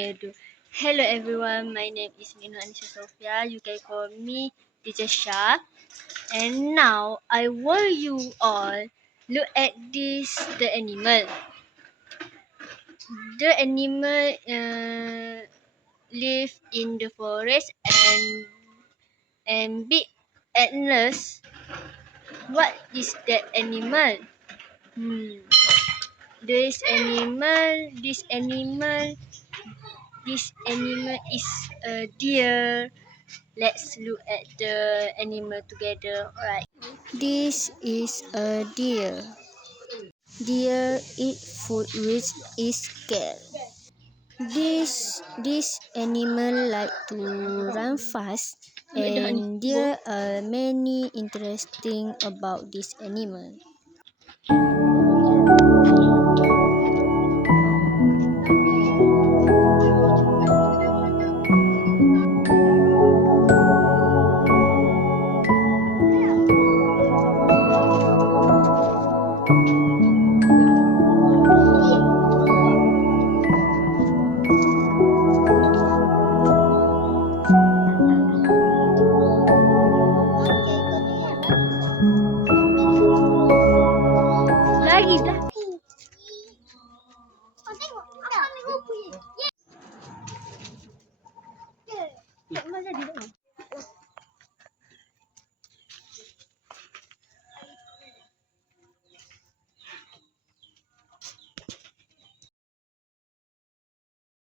Okay, hello everyone. My name is Nino Anisha Sophia. You can call me Teacher Shah. And now I want you all look at this the animal. The animal live in the forest and big antlers. What is that animal? This animal is a deer. Let's look at the animal together. Alright. This is a deer. Deer eat food which is scale. This animal like to run fast, and there are many interesting about this animal. Lagi.